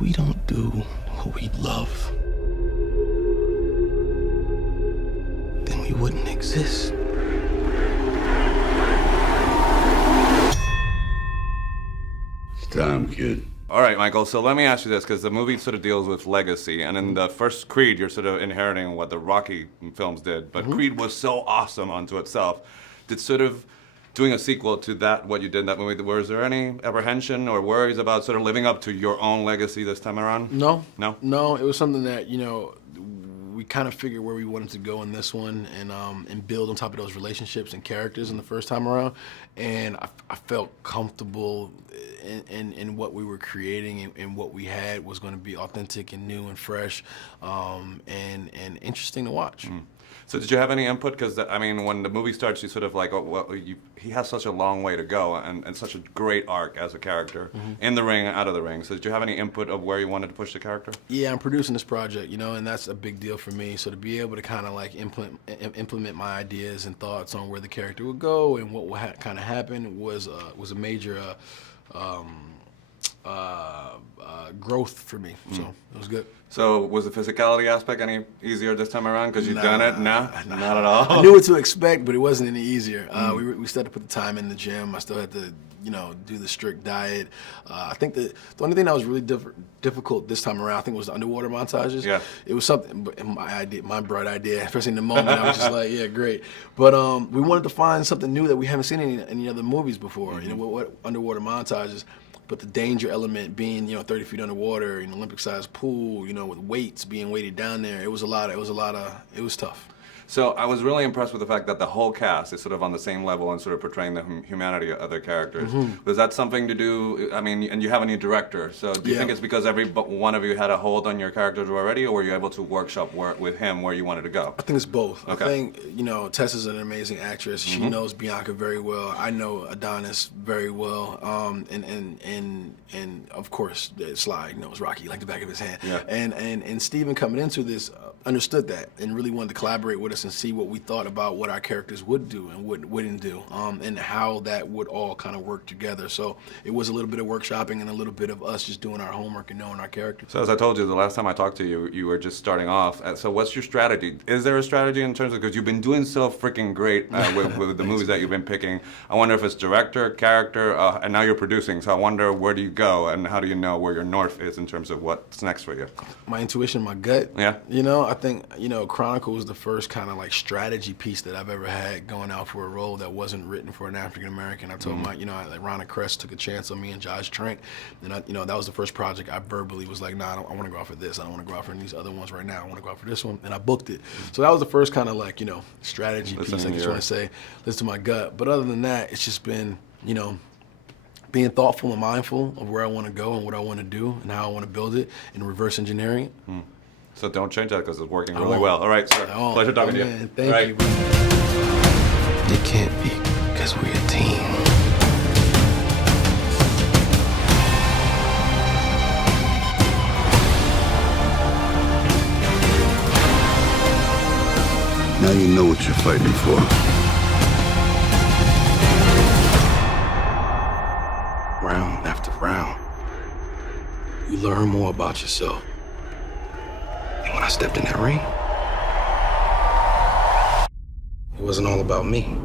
If we don't do what we love, then we wouldn't exist. It's time, kid. All right, Michael, so let me ask you this, because the movie sort of deals with legacy, and in the first Creed, you're sort of inheriting what the Rocky films did, but Creed was so awesome unto itself. Did sort of doing a sequel to that, what you did in that movie, was there any apprehension or worries about sort of living up to your own legacy this time around? No. No? No, it was something that, we kind of figured where we wanted to go in this one and build on top of those relationships and characters in the first time around. And I felt comfortable in what we were creating and what we had was going to be authentic and new and fresh and interesting to watch. So did you have any input? Because, I mean, when the movie starts, you sort of like, oh, well, he has such a long way to go and such a great arc as a character, in the ring and out of the ring. So did you have any input of where you wanted to push the character? Yeah, I'm producing this project, and that's a big deal for me. So to be able to kind of like implement my ideas and thoughts on where the character would go and what would kind of happen was a major growth for me. So it was good. So was the physicality aspect any easier this time around because you've done it? No, not at all. I knew what to expect, but it wasn't any easier. We still had to put the time in the gym. I still had to, do the strict diet. I think the only thing that was really difficult this time around, I think, was the underwater montages. Yeah. It was something, my bright idea, especially in the moment. I was just like, yeah, great. But we wanted to find something new that we haven't seen in any other movies before. What underwater montages. But the danger element being, 30 feet underwater, an Olympic-sized pool, with weights being weighted down there, it was tough. So I was really impressed with the fact that the whole cast is sort of on the same level and sort of portraying the humanity of other characters. Was that something to do, and you have a new director, so do you think it's because every one of you had a hold on your characters already, or were you able to workshop with him where you wanted to go? I think it's both. Okay. I think, Tessa's an amazing actress. She knows Bianca very well. I know Adonis very well. And of course, Sly knows Rocky like the back of his hand. Yeah. And Steven coming into this understood that and really wanted to collaborate with us and see what we thought about what our characters would do and wouldn't do, and how that would all kind of work together. So it was a little bit of workshopping and a little bit of us just doing our homework and knowing our characters. So as I told you, the last time I talked to you, you were just starting off. So what's your strategy? Is there a strategy in terms of, because you've been doing so freaking great with the movies that you've been picking. I wonder if it's director, character, and now you're producing. So I wonder, where do you go and how do you know where your north is in terms of what's next for you? My intuition, my gut. Yeah. I think, Chronicle was the first kind of like strategy piece that I've ever had going out for a role that wasn't written for an African American. I told my, like Ronna Crest took a chance on me and Josh Trank, and that was the first project I verbally was like, nah, I want to go out for this. I don't want to go out for these other ones right now. I want to go out for this one, and I booked it. So that was the first kind of like, strategy piece. I just want to say, listen to my gut. But other than that, it's just been, being thoughtful and mindful of where I want to go and what I want to do and how I want to build it and reverse engineering it. So don't change that because it's working really well. All right, sir. Pleasure talking to you. Thank you. It can't be because we're a team. Now you know what you're fighting for. Round after round, you learn more about yourself. And when I stepped in that ring, it wasn't all about me.